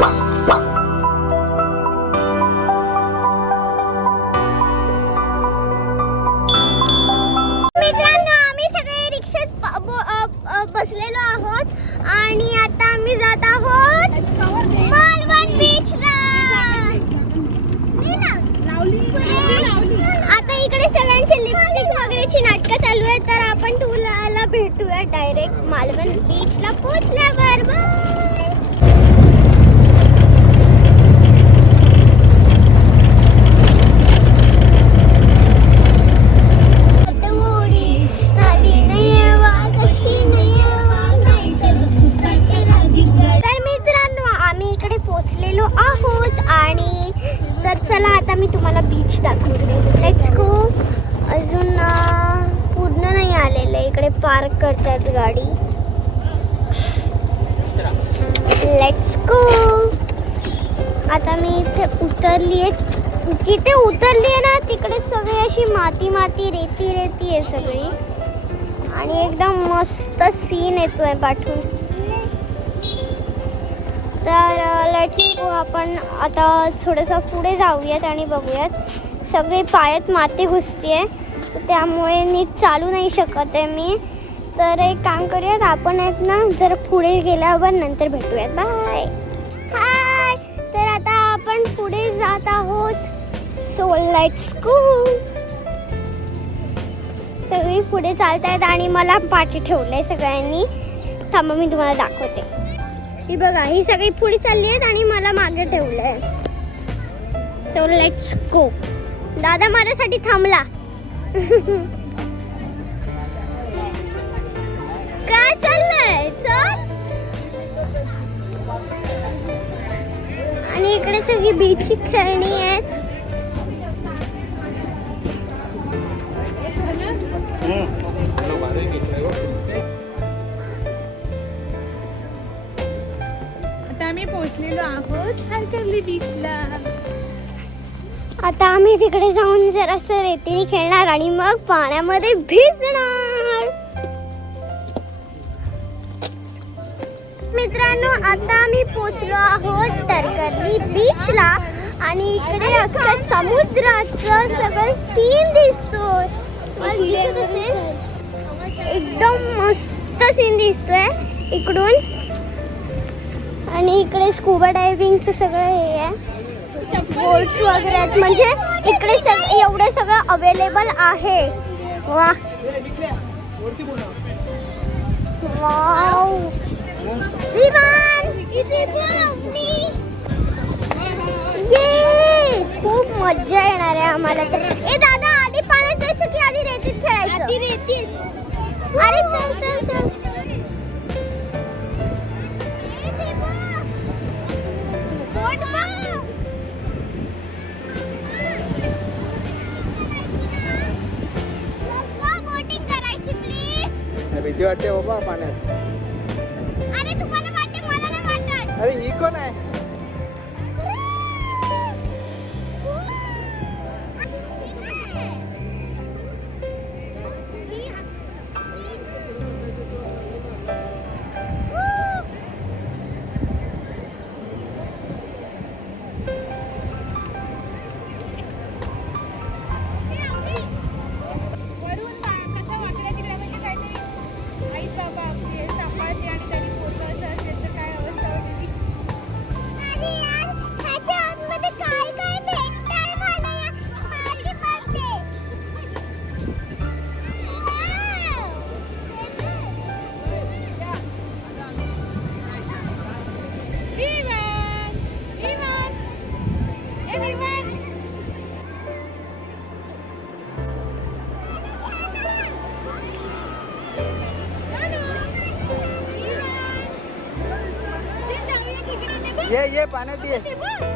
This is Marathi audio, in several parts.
मित्रांनो सगळी. आणि एकदम मस्त सीन येतोय पाठवून. तर लेट आपण आता थोडंसं पुढे जाऊयात आणि बघूयात. सगळी पायात माती घुसते आहे त्यामुळे नीट चालू नाही शकत आहे मी. तर एक काम करूयात आपण एक ना जर पुढे गेल्यावर नंतर भेटूयात. बाय हाय तर आता आपण पुढे जात आहोत. सोल लाइट स्कूल सगळी पुढे चालत आहेत आणि मला पाठी ठेवलंय सगळ्यांनी. थांबा मी तुम्हाला दाखवते. ही बघा ही सगळी पुढे चालली आहेत आणि मला मागे ठेवलंय. सो लेट्स गो दादा माझ्यासाठी थांबला. काय चाललंय? चल. आणि इकडे सगळी बीचची खेळणी आहेत. आता आम्ही पोहोचलेलो आहोत बीचला आता आम्ही तिकडे जाऊन जर असं रेतीने खेळणार आणि मग पाण्यामध्ये भिजणार. मित्रांनो आता आम्ही पोचलो आहोत तरकर्ली बीचला आणि इकडे अख्खं समुद्राचं सगळं सीन दिसतोय. एकदम मस्त सीन दिसतोय इकडून. आणि इकडे स्कूबा डायव्हिंगचं सगळं हे आहे. बोट्स वगैरे आहेत. म्हणजे इकडे सग एवढं सगळं अवेलेबल आहे. वा. वाव विमान! खूप मज्जा येणार आहे आम्हाला तर. ए दादा! जायचं की आधी रेतीत खेळायचं? आधी रेतीत. अरे चल चल चल. भीती वाटते बाबा पाण्यात. अरे तुम्हाला वाटते मला नाही वाटत. अरे ही कोण आहे? ये ये. पाण्यात ये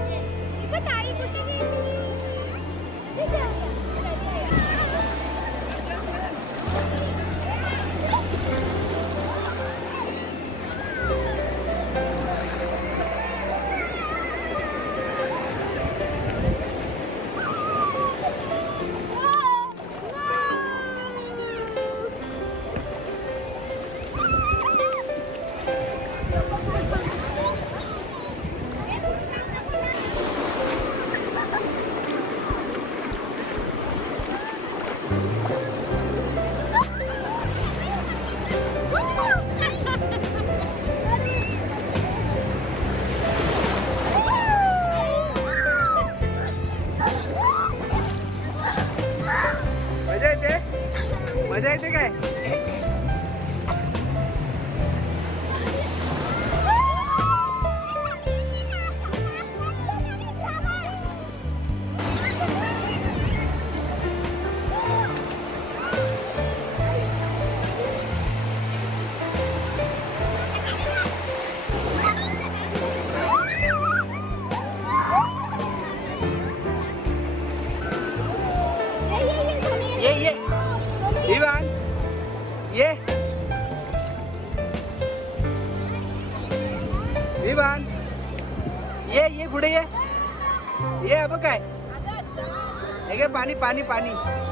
ये अब काय. हे घे पाणी पाणी पाणी.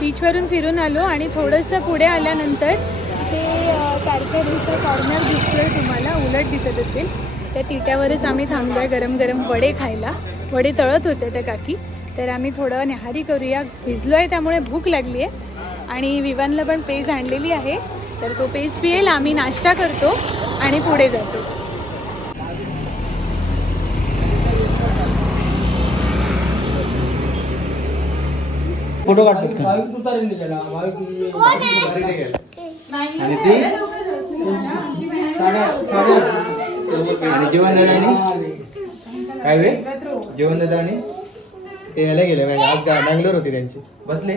बीचवरून फिरून आलो आणि थोडंसं पुढे आल्यानंतर ते कॅरकरीचं कॉर्नर दिसतोय तुम्हाला उलट दिसत असेल. त्या तिट्यावरच आम्ही थांबलोय गरम गरम वडे खायला. वडे तळत होते त्या काकी. तर आम्ही थोडं न्याहारी करूया. भिजलो आहे त्यामुळे भूक लागली आहे आणि विवानला पण पेज आणलेली आहे. तर तो पेज पिएल आम्ही नाश्ता करतो आणि पुढे जातो. फोटो काढतो आणि ती? आणि जेवण दादा काय वे जेवण दादा आणि ते यायला गेले म्हणजे आज बँगलोर होती त्यांची. बसले?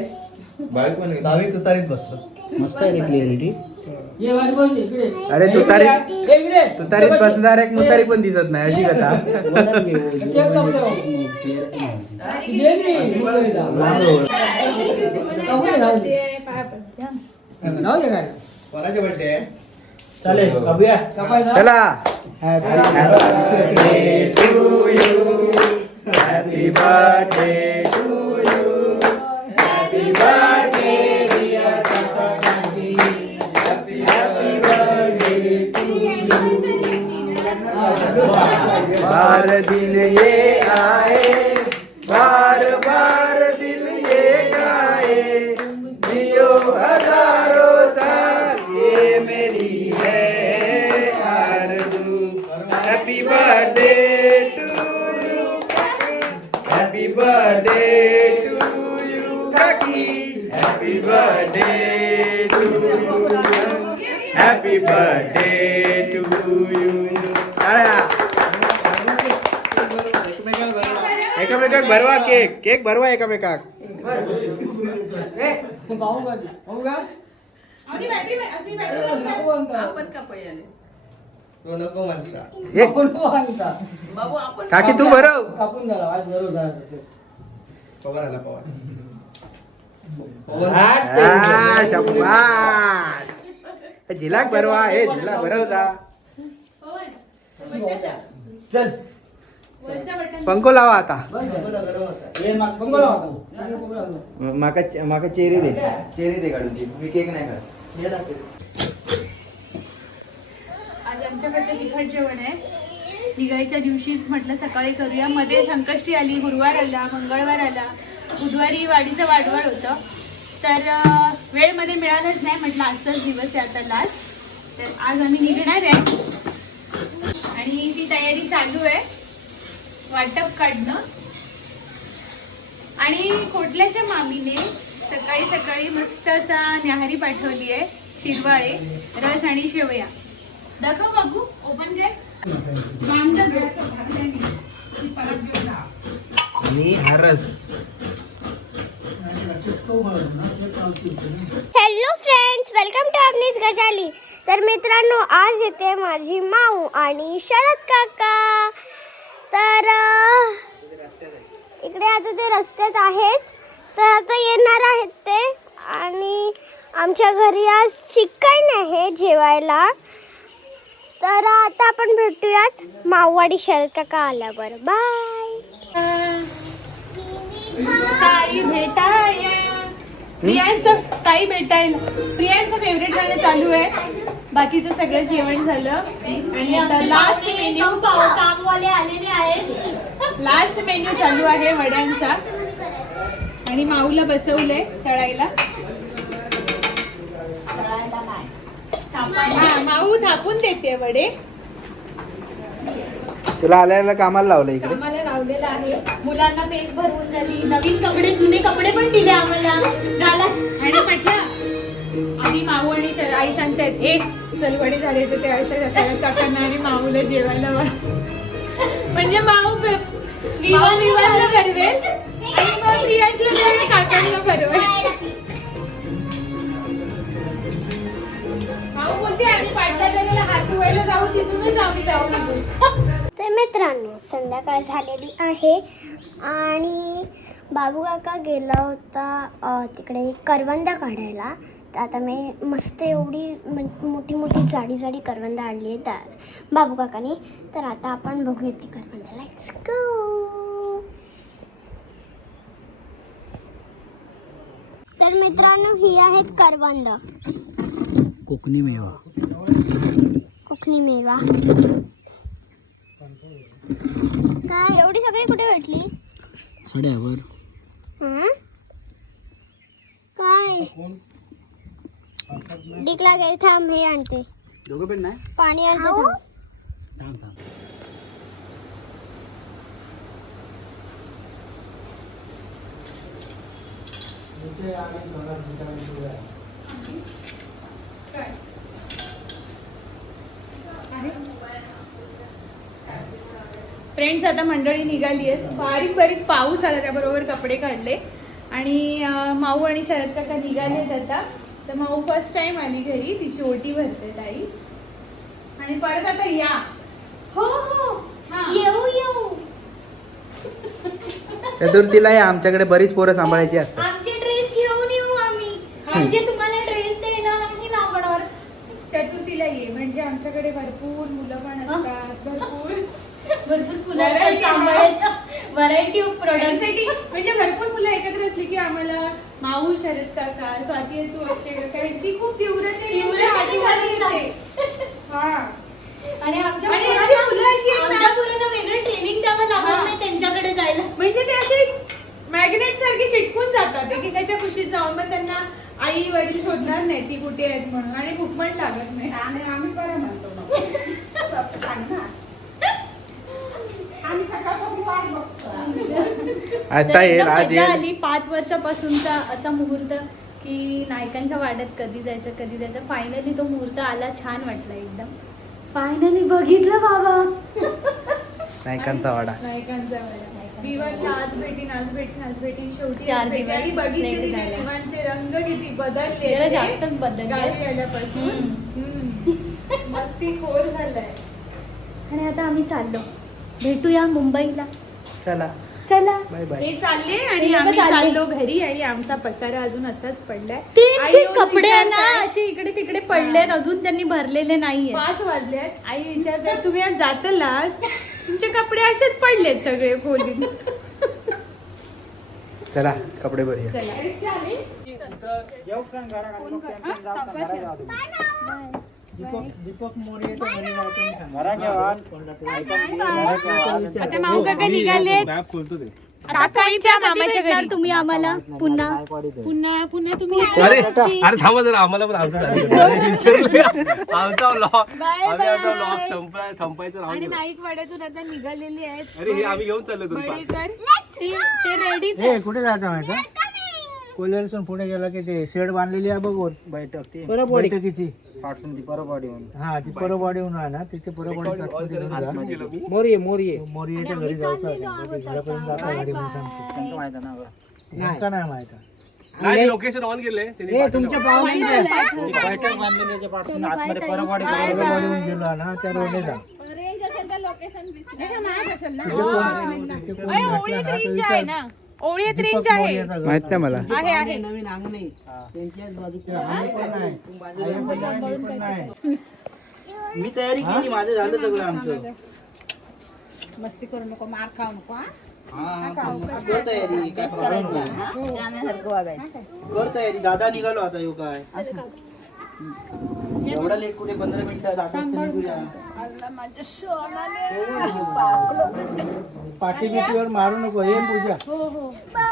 बाळक पण दहावी तुतारीत बसलो. मस्त आहे क्लिअरिटी अरे तुतारी तुतारीत बसणार एक मुतारी पण दिसत नाही अशी कथा. कोणाचे बर्थडे आहे चालेल चला. Happy birthday to happy birthday to you happy birthday to you एकामेकाक भरवा केक केक भरवा एकामेकाक तो नको म्हणता ए, काकी तू भरव पवार आला पवार आ, शाबास. झिलाक भरवा हे झिला भरवता चल. पंखो लावा आता. माका माका चेरी दे. चेरी दे काढून दे मी केक नाही खात. आज आमच्याकडचं तिखट जेवण आहे. निघायच्या दिवशीच म्हटलं सकाळी करूया. मध्ये संकष्टी आली गुरुवार आला मंगळवार आला. बुधवारी वाडीचं वाढवड होतं. तर वेळमध्ये वेळमध्ये मिळालंच नाही म्हटलं आजचाच दिवस आहे आता लास्ट. तर आज आम्ही निघणार आहे. आणि ती तयारी चालू आहे. वाटप काढणं. आणि खोटल्याच्या मामीने सकाळी सकाळी मस्त असा न्याहारी पाठवली आहे शिरवाळे रस आणि शेवया. दाखव बघू ओपन घे आणि हा रस. हॅलो फ्रेंड्स वेलकम टू अग्निस गजाली तर मित्रांनो आज येते माझी माऊ आणि शरद काका. तर इकडे आता ते रस्त्यात आहेत. तर आता येणार आहेत ते. आणि आमच्या घरी आज चिकन आहे जेवायला. तर आता आपण भेटूयात. माऊ आणि शरद काका आल्यावर. बाय साई भेटाया प्रियांचं साई भेटायला. प्रियांचं फेवरेट गाणं चालू आहे. बाकीचं सगळं जेवण झालं. आणि आता लास्ट मेन्यू कामवाले आलेले आहेत. लास्ट मेन्यू चालू आहे वड्यांचा. आणि माऊला बसवलंय तळायला. हा माऊ थापून देते वडे. तुला आल्याला कामाला लावलं इकडे. लावलेलं आहे. मुलांना पेज भरवून झाली नवीन कपडे जुने कपडे पण दिले आम्हाला. घाला आणि म्हटलं आणि माऊ आणि आई सांगतात एक चल वडे झाले तर ते अशा शरद काकांना आणि माऊला जेवायला म्हणजे माऊ विवाहला भरवेल. आणि मग काकांना भरवेल. माऊ बोलते आणि पाठदादाला हात धुवायला जाऊ तिथूनच आम्ही जाऊ. तर मित्रांनो संध्याकाळ झालेली आहे आणि बाबू काका गेला होता तिकडे करवंद काढायला. तर आता मी मस्त एवढी मोठी मोठी जाडी जाडी करवंद आणली आहे त्या बाबू काकाने तर आता आपण बघूया ती करवंद लेट्स गो तर मित्रांनो ही आहेत करवंद. कोकणी मेवा. कोकणी मेवा. काय एवढी सगळी कुठे भेटली? सड्यावर. हं? काय? डिकला गेल थांब हे आणते. दोघं पण नाही? पाणी आणते थांब. थांब. थांब फ्रेंड्स आता मंडळी निघाली आहेत. बारीक बारीक पाऊस आला त्याबरोबर कपडे काढले. आणि माऊ आणि शरद काका निघालेत आता. तर माऊ फर्स्ट टाइम आली घरी. तिची ओटी भरते ताई. आणि परत आता या. हो हो. हा. येऊ येऊ. चतुर्थीला आहे आमच्याकडे बरीच पोरं सांभाळायची असतात. आमचे ड्रेस घेऊन येऊ आम्ही. म्हणजे तुम्हाला ड्रेस देणार आणि लावणार चतुर्थीला ये. म्हणजे आमच्याकडे भरपूर मुलं पण असतात भरपूर भरपूर फुलं व्हरायटी ऑफ प्रोडक्ट म्हणजे भरपूर मुलं एकत्र असली की आम्हाला माऊ शरद काका स्वाती तू अक्षय काका यांची खूप तीव्रतेने तीव्रतेने आठवण येते. हा. आणि आमच्या आणि मुलांना- यांची मुलं अशी आहेत ना- आमच्या मुलांना वेगळं ट्रेनिंग द्यावं. लागत नाही त्यांच्याकडे जायला. म्हणजे ते असे मॅग्नेट सारखे चिटकून जातात. एकेकाच्या कुशीत जाऊन मग त्यांना आई वडील शोधणार नाही ती कुठे आहेत म्हणून. आणि भूक पण लागत नाही. आणि आम्ही बरं म्हणतो आता येईल आज मजा येईल आली पाच वर्षापासूनचा असा मुहूर्त की नायकांच्या वाड्यात कधी जायचं कधी जायचं फायनली तो मुहूर्त आला छान वाटला एकदम फायनली बघितलं बाबा नायकांचा वाडा नायकांचा. मी म्हटलं आज भेटीन आज भेटीन आज भेटीन शेवटी चार आज भेटीन. दिवस आणि बघितले late तिने झाले. विमानचे रंग किती बदलले जरा. जास्तच बदलले. गावी आल्यापासून हम्म. मस्ती खोल झालाय आणि आता आम्ही चाललो भेटूया मुंबईला चला चला. बाय बाय हे चालले आणि हे आम्ही चालले. चाललो घरी आणि आमचा पसारा अजून असाच पडलाय. ते आई जे येऊन कपडे आहे ना विचारताय, असे इकडे तिकडे पडलेत अजून त्यांनी भरलेले नाहीये पाच वाजल्यात. आई विचारतात तुम्ही आज जातलास? तुमचे कपडे असेच पडलेत सगळे खोलीत. चला कपडे भरूया. आता माऊ काका निघालेत काकांच्या मामाच्या घरी. तुम्ही आम्हाला पुन्हा पुन्हा पुन्हा तुम्ही अरे अरे थांबा जरा आम्हाला पण आमचं आमचा व्लॉग आम्ही आमचा संपायचं आणि गेलो. नाईकवाड्यातून आता निघालेली आहेत. अरे हे आम्ही घेऊन चाललो रेडीच ए कुठे जायचं माहिती? कोल्हेरसून पुणे गेला की ते शेड बांधलेली आहे बघ वर. बैठकीची. हा ती परबवाडीहून आहे ना तिथे परबवाडी मोरी मोरी मोरियाच्या घरी जायचं आहे. ते घरापर्यंत जाता गाडी म्हणून सांगतो. नेमका नाही. माहिती नाही लोकेशन ऑन केले तुमच्या परबवाडीहून गेलो ना. त्या रोडने जा. तिथे कोणी भेटला ना तर विचार. ओळीत मोरियाचं घर. माहीत नाही मला. आहे आहे. बाजूचे आम्ही पण नाही. आई पण नाही, मी पण नाही. मी तयारी केली माझं झालं सगळं आमचं. मस्ती करू नको मार खाऊ नको हा? कर तयारी दादा निघालो आता यो काय. एवढा लेट कुठे? पंधरा मिनिटं निघूया. पाठी बिटीवर मारू नको हे पूजा.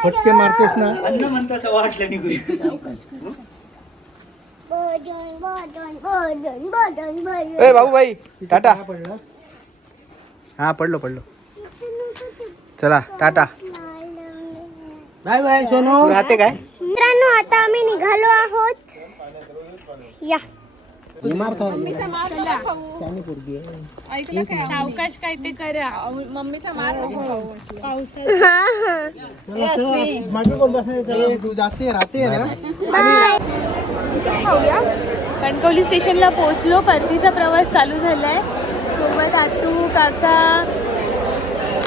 फटके मारतेस ना? अन्न म्हणता असं वाटलं ए भाऊ भाई टाटा. हा पडलो पडलो. चला टाटा. Bye bye Sonu. राहते काय? मित्रांनो आता आम्ही निघालो आहोत. या. ऐकलं काय? सावकाश काय ते करा. मम्मीचा मार नको कणकवली स्टेशनला पोहोचलो. परतीचा प्रवास चालू झालाय. सोबत आतू काका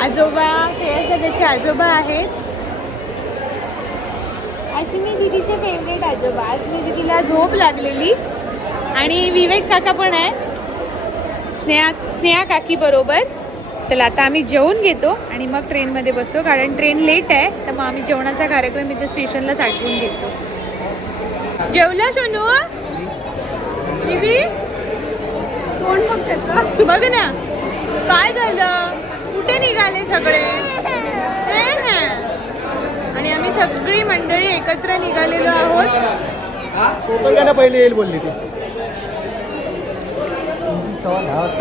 आजोबा हे त्याचे आजोबा आहेत. अशी मी दिदीचे फेवरेट आजोबा. आज मी दिदीला झोप लागलेली. आणि विवेक काका पण आहे. स्नेहा स्नेहा काकी बरोबर. चला आता आम्ही जेवून घेतो आणि मग ट्रेनमध्ये बसतो. कारण ट्रेन लेट आहे तर मग आम्ही जेवणाचा कार्यक्रम इथे स्टेशनला साठवून घेतो. जेवला सोनू? दिदी? कोण मग त्याचं. बघ ना. काय झालं? कुठे निघाले सगळे? आणि आम्ही सगळी मंडळी एकत्र निघालेलो आहोत. पहिले येईल बोलली ती. સો ધાવત